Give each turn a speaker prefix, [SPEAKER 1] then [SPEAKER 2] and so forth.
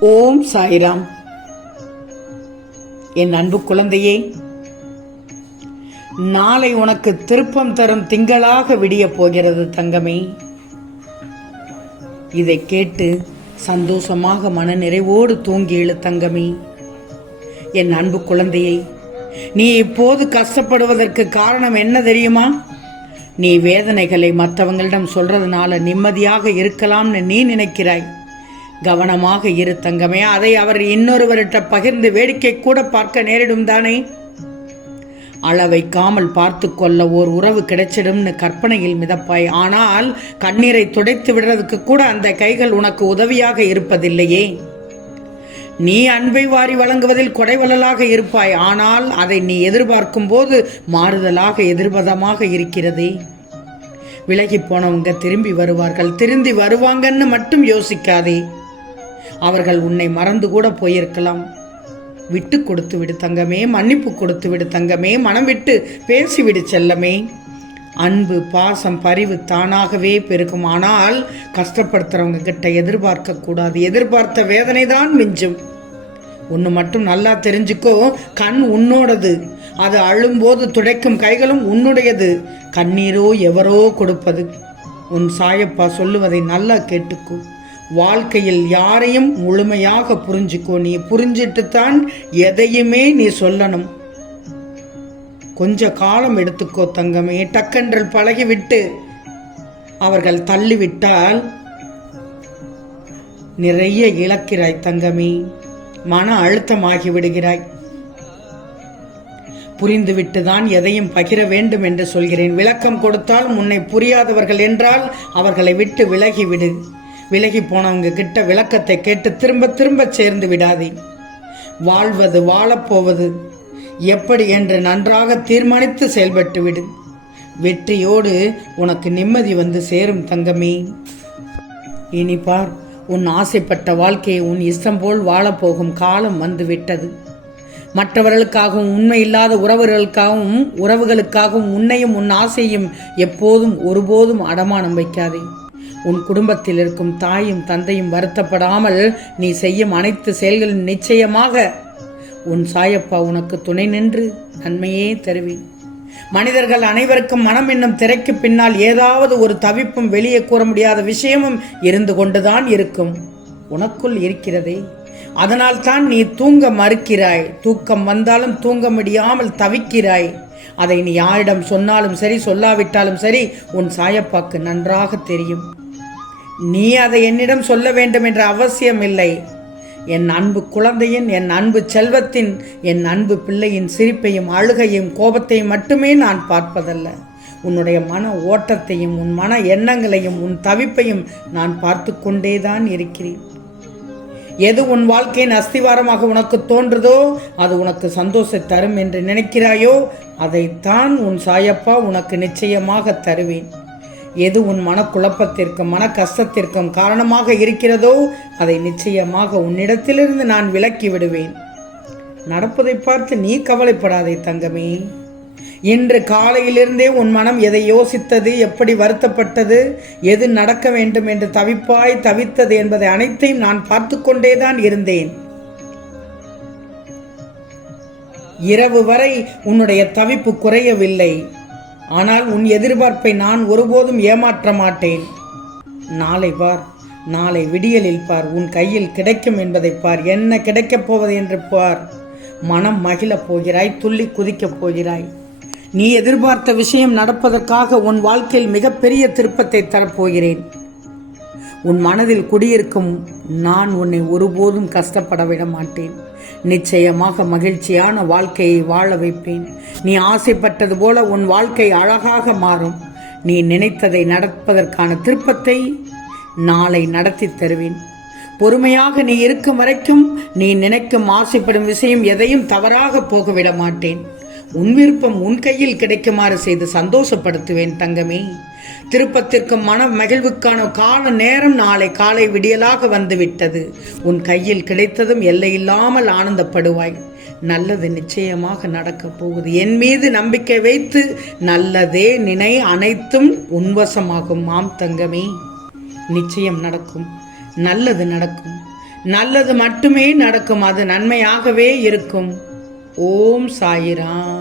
[SPEAKER 1] ஓம் சாய்ராம். என் அன்பு குழந்தையே நாளை உனக்கு திருப்பம் தரும் திங்களாக விடியப் போகிறது தங்கமே. இதை கேட்டு சந்தோஷமாக மன நிறைவோடு தூங்கி எழு தங்கமே. என் அன்பு குழந்தையை நீ இப்போது கஷ்டப்படுவதற்கு காரணம் என்ன தெரியுமா? நீ வேதனைகளை மற்றவங்களிடம் சொல்றதுனால நிம்மதியாக இருக்கலாம்னு நீ நினைக்கிறாய். கவனமாக இரு தங்கமே. அதை அவர் இன்னொருவர்கிட்ட பகிர்ந்து வேடிக்கை கூட பார்க்க நேரிடும் தானே? அளவை காமல் பார்த்து கொள்ள ஓர் உறவு கிடைச்சிடும்னு கற்பனையில் மிதப்பாய். ஆனால் கண்ணீரை துடைத்து விடுறதுக்கு கூட அந்த கைகள் உனக்கு உதவியாக இருப்பதில்லையே. நீ அன்பை வாரி வழங்குவதில் கொடைவளலாக இருப்பாய். ஆனால் அதை நீ எதிர்பார்க்கும் போது மாறுதலாக எதிர்பதமாக இருக்கிறதே. விலகி போனவங்க திரும்பி வருவார்கள். திரும்பி வருவாங்கன்னு மட்டும் யோசிக்காதே. அவர்கள் உன்னை மறந்து கூட போயிருக்கலாம். விட்டு கொடுத்து விடு தங்கமே மன்னிப்பு கொடுத்து விடு தங்கமே மனம் விட்டு பேசிவிடு செல்லமே. அன்பு பாசம் பரிவு தானாகவே பெருகும். ஆனால் கஷ்டப்படுத்துறவங்க கிட்ட எதிர்பார்க்க கூடாது. எதிர்பார்த்த வேதனை தான் மிஞ்சும். ஒன்று மட்டும் நல்லா தெரிஞ்சுக்கோ கண் உன்னோடது. அது அழும்போது துடைக்கும் கைகளும் உன்னுடையது. கண்ணீரோ எவரோ கொடுப்பது. உன் சாயப்பா சொல்லுவதை நல்லா கேட்டுக்கோ. வாழ்க்கையில் யாரையும் முழுமையாக புரிஞ்சுக்கோ நீ புரிஞ்சிட்டு தான் எதையுமே நீ சொல்லணும். கொஞ்ச காலம் எடுத்துக்கோ தங்கமே டக்கென்றல் பழகிவிட்டு. அவர்கள் தள்ளிவிட்டால் நிறைய இழக்கிறாய் தங்கமே மன அழுத்தமாகி விடுகிறாய். புரிந்துவிட்டுதான் எதையும் பகிர வேண்டும் என்று சொல்கிறேன். விளக்கம் கொடுத்தால் முன்னை புரியாதவர்கள் என்றால் அவர்களை விட்டு விலகிவிடு. விலகி போனவங்க கிட்ட விளக்கத்தை கேட்டு திரும்ப திரும்ப சேர்ந்து விடாதே. வாழ்வது வாழப்போவது எப்படி என்று நன்றாக தீர்மானித்து செயல்பட்டு விடு. வெற்றியோடு உனக்கு நிம்மதி வந்து சேரும் தங்கமே. இனி பார் உன் ஆசைப்பட்ட வாழ்க்கையை உன் இஷ்டம் போல் வாழப்போகும் காலம் வந்து விட்டது மற்றவர்களுக்காகவும் உண்மை இல்லாத உறவுகளுக்காகவும் உறவுகளுக்காகவும் உன்னையும் உன் ஆசையும் எப்போதும் ஒருபோதும் அடமானம் வைக்காதே. உன் குடும்பத்தில் இருக்கும் தாயும் தந்தையும் வருத்தப்படாமல் நீ செய்யும் அனைத்து செயல்களும் நிச்சயமாக. உன் சாயப்பா உனக்கு துணை நின்று நன்மையே தருவேன். மனிதர்கள் அனைவருக்கும் மனம் என்னும் திரைக்கு பின்னால் ஏதாவது ஒரு தவிப்பும் வெளியே கூற முடியாத விஷயமும் இருந்து கொண்டுதான் இருக்கும். உனக்குள் இருக்கிறதே. அதனால் தான் நீ தூங்க மறுக்கிறாய். தூக்கம் வந்தாலும் தூங்க முடியாமல் தவிக்கிறாய். அதை நீ யாரிடம் சொன்னாலும் சரி சொல்லாவிட்டாலும் சரி உன் சாயப்பாக்கு நன்றாக தெரியும். நீ அதை என்னிடம் சொல்ல வேண்டும் என்ற அவசியம் இல்லை என் அன்பு குழந்தையின் என் அன்பு செல்வத்தின் என் அன்பு பிள்ளையின் சிரிப்பையும் அழுகையும் கோபத்தையும் மட்டுமே நான் பார்ப்பதல்ல. உன்னுடைய மன ஓட்டத்தையும் உன் மன எண்ணங்களையும் உன் தவிப்பையும் நான் பார்த்து கொண்டேதான் இருக்கிறேன். எது உன் வாழ்க்கையின் அஸ்திவாரமாக உனக்கு தோன்றுதோ அது உனக்கு சந்தோஷம் தரும் என்று நினைக்கிறாயோ அதைத்தான் உன் சாயப்பா உனக்கு நிச்சயமாக தருவேன். எது உன் மனக்குழப்பத்திற்கும் மன கஷ்டத்திற்கும் காரணமாக இருக்கிறதோ அதை நிச்சயமாக உன்னிடத்திலிருந்து நான் விலக்கி விடுவேன். நடப்பதை பார்த்து நீ கவலைப்படாதே தங்கமே. இன்று காலையிலிருந்தே உன் மனம் எதை யோசித்தது எப்படி வருத்தப்பட்டது எது நடக்க வேண்டும் என்று தவிப்பாய் தவித்தது என்பதை அனைத்தையும் நான் பார்த்து கொண்டேதான் இருந்தேன். இரவு வரை உன்னுடைய தவிப்பு குறையவில்லை. ஆனால் உன் எதிர்பார்ப்பை நான் ஒருபோதும் ஏமாற்ற மாட்டேன் நாளை பார் நாளை விடியலில் பார் உன் கையில் கிடைக்கும் என்பதை பார். என்ன கிடைக்கப் போவது என்று பார். மனம் மகிழப் போகிறாய் துள்ளி குதிக்கப் போகிறாய். நீ எதிர்பார்த்த விஷயம் நடப்பதற்காக உன் வாழ்க்கையில் மிகப்பெரிய திருப்பத்தை தரப்போகிறேன். உன் மனதில் குடியிருக்கும் நான் உன்னை ஒருபோதும் கஷ்டப்பட விட மாட்டேன். நிச்சயமாக மகிழ்ச்சியான வாழ்க்கையை வாழ வைப்பேன். நீ ஆசைப்பட்டது போல உன் வாழ்க்கை அழகாக மாறும். நீ நினைத்ததை நடப்பதற்கான திருப்பத்தை நாளை நடத்தி தருவேன். பொறுமையாக நீ இருக்கும் வரைக்கும் நீ நினைக்கும் ஆசைப்படும் விஷயம் எதையும் தவறாக போகவிட மாட்டேன். உன் விருப்பம் உன் கையில் கிடைக்குமாறு செய்து சந்தோஷப்படுத்துவேன் தங்கமே. திருப்பத்திற்கும் மன மகிழ்வுக்கான கால நேரம் நாளை காலை விடியலாக வந்துவிட்டது. உன் கையில் கிடைத்ததும் எல்லையில்லாமல் ஆனந்தப்படுவாய். நல்லது நிச்சயமாக நடக்கப் போகுது. என் மீது நம்பிக்கை வைத்து நல்லதே நினை அனைத்தும் உன்வசமாகும். மாம் தங்கமே. நிச்சயம் நடக்கும். நல்லது நடக்கும். நல்லது மட்டுமே நடக்கும். அது நன்மையாகவே இருக்கும். ஓம் சாயிராம்.